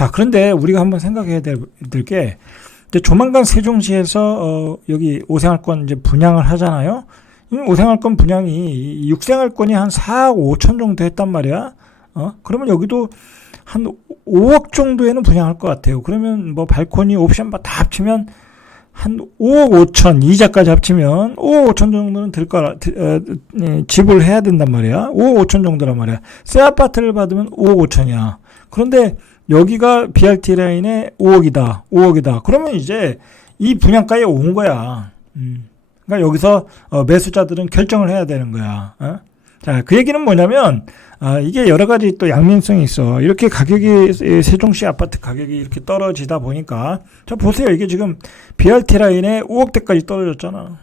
자, 그런데 우리가 한번 생각해야 될게 이제 조만간 세종시에서 어, 여기 오생활권 이제 분양을 하잖아요. 이 오생활권 분양이 육생활권이 한 4억 5천 정도 했단 말이야. 어? 그러면 여기도 한 5억 정도에는 분양할 것 같아요. 그러면 뭐 발코니 옵션 다 합치면 한 5억 5천 이자까지 합치면 5억 5천 정도는 들 거라 어, 예, 지불 해야 된단 말이야. 5억 5천 정도란 말이야. 새 아파트를 받으면 5억 5천이야. 그런데 여기가 BRT 라인에 5억이다. 5억이다. 그러면 이제 이 분양가에 온 거야. 음. 그러니까 여기서 어, 매수자들은 결정을 해야 되는 거야. 어? 자, 그 얘기는 뭐냐면 아, 이게 여러 가지 또 양면성이 있어. 이렇게 가격이 세종시 아파트 가격이 이렇게 떨어지다 보니까 자 보세요. 이게 지금 BRT 라인에 5억대까지 떨어졌잖아.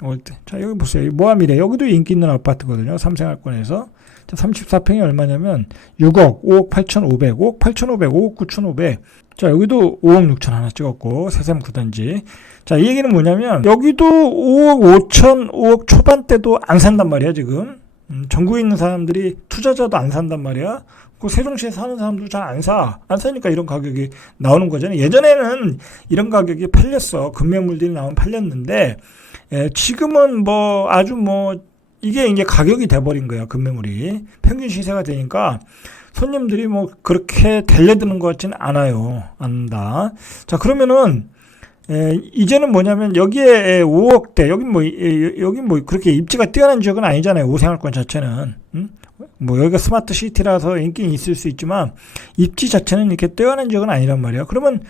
5억대. 자 여기 보세요. 모함이래. 여기도 인기 있는 아파트거든요. 삼생활권에서. 자 34평이 얼마냐면 6억, 5억 8,500, 5억 8,500, 5억 9,500. 자 여기도 5억 6천 하나 찍었고 세샘 9단지. 자 이 얘기는 뭐냐면 여기도 5억 5천, 5억 초반대도 안 산단 말이야 지금. 음, 전국에 있는 사람들이 투자자도 안 산단 말이야. 그 세종시에 사는 사람도 잘 안 사. 안 사니까 이런 가격이 나오는 거잖아요. 예전에는 이런 가격이 팔렸어. 금매물들이 나오면 팔렸는데, 에, 지금은 뭐 아주 뭐 이게 이제 가격이 돼버린 거야. 금매물이. 평균 시세가 되니까 손님들이 뭐 그렇게 달려드는 것 같지는 않아요. 안다. 자, 그러면은 에, 이제는 뭐냐면 여기에 5억대 여기 뭐 에, 여기 뭐 그렇게 입지가 뛰어난 지역은 아니잖아요 오생활권 자체는 음? 뭐 여기가 스마트 시티라서 인기는 있을 수 있지만 입지 자체는 이렇게 뛰어난 지역은 아니란 말이에요 그러면 에,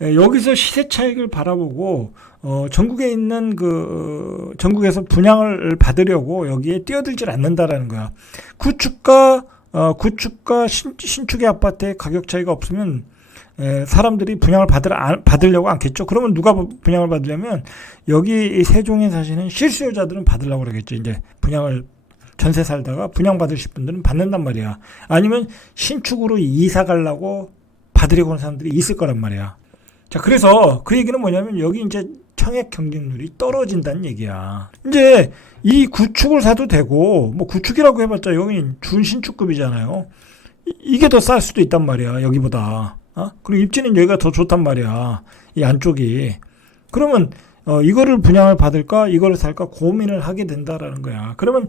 여기서 시세 차익을 바라보고 어, 전국에 있는 그 어, 전국에서 분양을 받으려고 여기에 뛰어들질 않는다라는 거야 구축과 어, 구축과 신, 신축의 아파트의 가격 차이가 없으면 에, 사람들이 분양을 받을, 받으려고 않겠죠. 그러면 누가 분양을 받으려면 여기 세종에 사시는 실수요자들은 받으려고 그러겠죠. 이제 분양을 전세 살다가 분양 받으실 분들은 받는단 말이야. 아니면 신축으로 이사 가려고 받으려고 하는 사람들이 있을 거란 말이야. 자, 그래서 그 얘기는 뭐냐면 여기 이제 청약 경쟁률이 떨어진다는 얘기야. 이제 이 구축을 사도 되고 뭐 구축이라고 해봤자 여기는 준신축급이잖아요. 이게 더 쌀 수도 있단 말이야. 여기보다. 어? 그리고 입지는 여기가 더 좋단 말이야. 이 안쪽이. 그러면 어, 이거를 분양을 받을까 이거를 살까 고민을 하게 된다라는 거야. 그러면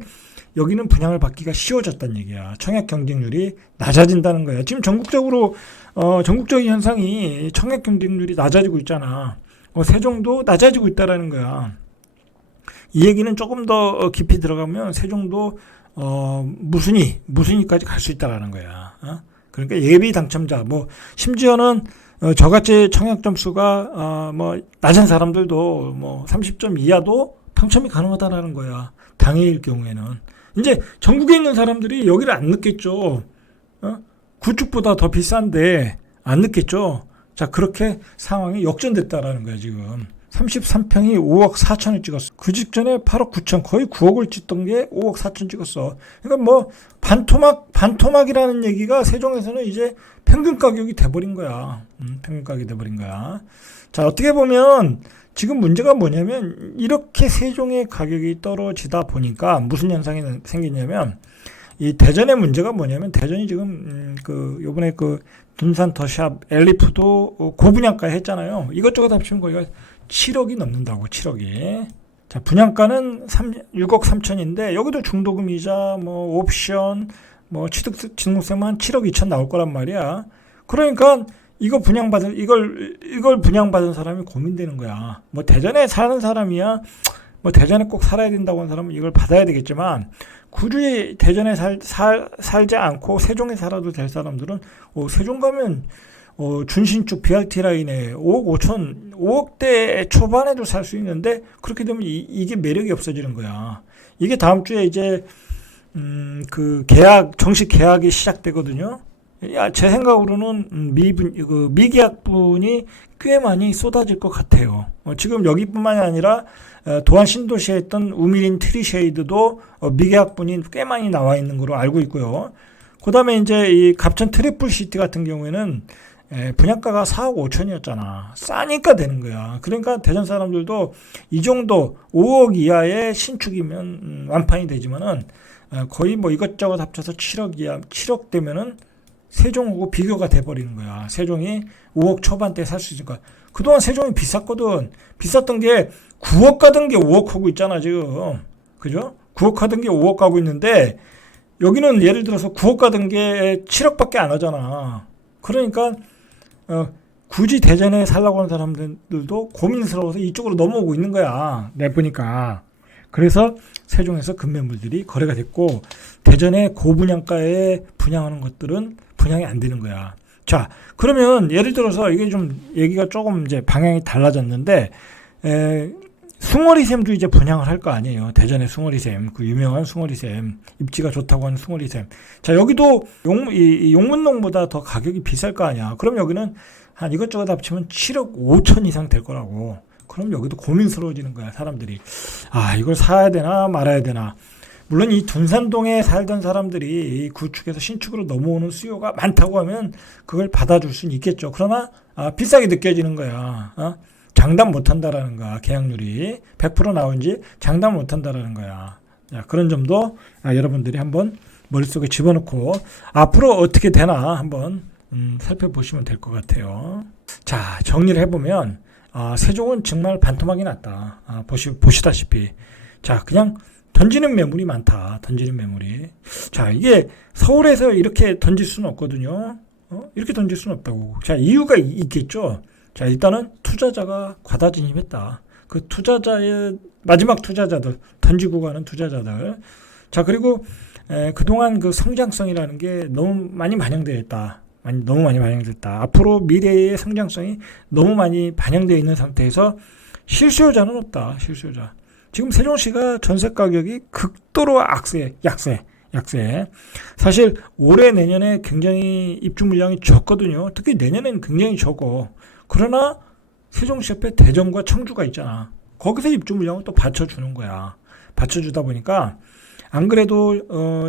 여기는 분양을 받기가 쉬워졌다는 얘기야. 청약 경쟁률이 낮아진다는 거야. 지금 전국적으로 어, 전국적인 현상이 청약 경쟁률이 낮아지고 있잖아. 어, 세종도 낮아지고 있다라는 거야. 이 얘기는 조금 더 깊이 들어가면 세종도 어, 무순위 무순위까지 갈 수 있다라는 거야. 어? 그러니까 예비 당첨자 뭐 심지어는 어, 저같이 청약 점수가 어, 뭐 낮은 사람들도 뭐 30점 이하도 당첨이 가능하다라는 거야. 당해일 경우에는 이제 전국에 있는 사람들이 여기를 안 넣겠죠. 어? 구축보다 더 비싼데 안 넣겠죠. 자 그렇게 상황이 역전됐다라는 거야 지금. 33평이 5억 4천을 찍었어. 그 직전에 8억 9천, 거의 9억을 찍던 게 5억 4천 찍었어. 그러니까 뭐 반토막 반토막이라는 얘기가 세종에서는 이제 평균 가격이 돼버린 거야. 음, 평균 가격이 돼버린 거야. 자 어떻게 보면 지금 문제가 뭐냐면 이렇게 세종의 가격이 떨어지다 보니까 무슨 현상이 생기냐면 이 대전의 문제가 뭐냐면 대전이 지금 음, 그 요번에 그 둔산 더샵 엘리프도 고분양가 했잖아요. 이것저것 합치면 거기가 7억이 넘는다고 7억이. 자 분양가는 3, 6억 3천인데 여기도 중도금 이자 뭐 옵션 뭐 취득 증권세만 7억 2천 나올 거란 말이야. 그러니까 이거 분양받은 이걸 이걸 분양받은 사람이 고민되는 거야. 뭐 대전에 사는 사람이야. 뭐 대전에 꼭 살아야 된다고 하는 사람은 이걸 받아야 되겠지만 굳이 대전에 살, 살 살지 않고 세종에 살아도 될 사람들은 어, 세종 가면 어, 준신축 BRT 라인에 5억 5천, 5억대 초반에도 살 수 있는데 그렇게 되면 이, 게 매력이 없어지는 거야. 이게 다음 주에 이제 음, 그 계약 정식 계약이 시작되거든요. 제 생각으로는 미분 그 미계약분이 꽤 많이 쏟아질 것 같아요. 어, 지금 여기뿐만이 아니라 어, 도안 신도시에 했던 우미린 트리쉐이드도 어, 미계약분이 꽤 많이 나와 있는 걸로 알고 있고요. 그 다음에 이제 이 갑천 트리플 시티 같은 경우에는 에, 분양가가 4억 5천이었잖아. 싸니까 되는 거야. 그러니까 대전 사람들도 이 정도 5억 이하의 신축이면 음, 완판이 되지만은 어, 거의 뭐 이것저것 합쳐서 7억 이하, 7억 되면은 세종하고 비교가 돼버리는 거야. 세종이 5억 초반대 살 수 있으니까. 그동안 세종이 비쌌거든. 비쌌던 게 9억 가던 게 5억 하고 있잖아, 지금. 그죠? 9억 하던 게 5억 가고 있는데, 여기는 예를 들어서 9억 가던 게 7억 밖에 안 하잖아. 그러니까, 어, 굳이 대전에 살라고 하는 사람들도 고민스러워서 이쪽으로 넘어오고 있는 거야. 내보니까. 그래서 세종에서 급매물들이 거래가 됐고, 대전에 고분양가에 분양하는 것들은 분양이 안 되는 거야. 자, 그러면 예를 들어서 이게 좀 얘기가 조금 이제 방향이 달라졌는데, 에, 숭어리샘도 이제 분양을 할 거 아니에요. 대전의 숭어리샘, 그 유명한 숭어리샘, 입지가 좋다고 하는 숭어리샘. 자, 여기도 용, 이, 이 용문동보다 더 가격이 비쌀 거 아니야. 그럼 여기는 한 이것저것 합치면 7억 5천 이상 될 거라고. 그럼 여기도 고민스러워지는 거야, 사람들이. 아, 이걸 사야 되나 말아야 되나. 물론 이 둔산동에 살던 사람들이 이 구축에서 신축으로 넘어오는 수요가 많다고 하면 그걸 받아줄 수는 있겠죠. 그러나 아, 비싸게 느껴지는 거야. 어? 장담 못 한다라는 거야. 계약률이 100% 나온지 장담 못 한다라는 거야. 자, 그런 점도 아, 여러분들이 한번 머릿속에 집어넣고 앞으로 어떻게 되나 한번 음, 살펴보시면 될 것 같아요. 자, 정리를 해보면 아, 세종은 정말 반토막이 났다. 아, 보시, 보시다시피. 자, 그냥 던지는 매물이 많다. 던지는 매물이. 자, 이게 서울에서 이렇게 던질 수는 없거든요. 어? 이렇게 던질 수는 없다고. 자, 이유가 이- 있겠죠. 자, 일단은 투자자가 과다 진입했다. 그 투자자의 마지막 투자자들, 던지고 가는 투자자들. 자, 그리고 에, 그동안 그 성장성이라는 게 너무 많이 반영되어 있다. 많이, 너무 많이 반영됐다. 앞으로 미래의 성장성이 너무 많이 반영되어 있는 상태에서 실수요자는 없다. 실수요자. 지금 세종시가 전세 가격이 극도로 악세, 약세, 약세. 사실 올해 내년에 굉장히 입주 물량이 적거든요. 특히 내년엔 굉장히 적어. 그러나 세종시 옆에 대전과 청주가 있잖아. 거기서 입주 물량을 또 받쳐주는 거야. 받쳐주다 보니까 안 그래도 어,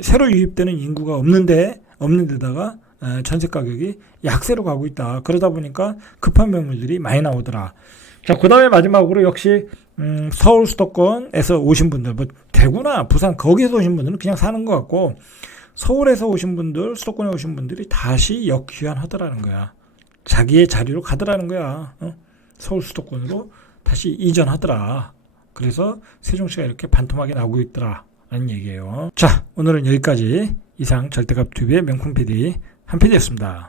새로 유입되는 인구가 없는데 없는 데다가 에, 전세 가격이 약세로 가고 있다. 그러다 보니까 급한 매물들이 많이 나오더라. 자, 그 다음에 마지막으로 역시 음, 서울 수도권에서 오신 분들, 뭐 대구나 부산 거기에서 오신 분들은 그냥 사는 것 같고 서울에서 오신 분들, 수도권에 오신 분들이 다시 역귀환하더라는 거야. 자기의 자리로 가더라는 거야. 어? 서울 수도권으로 다시 이전하더라. 그래서 세종시가 이렇게 반토막이 나오고 있더라. 라는 얘기예요. 자, 오늘은 여기까지 이상 절대값 TV의 명품 PD 한 PD였습니다.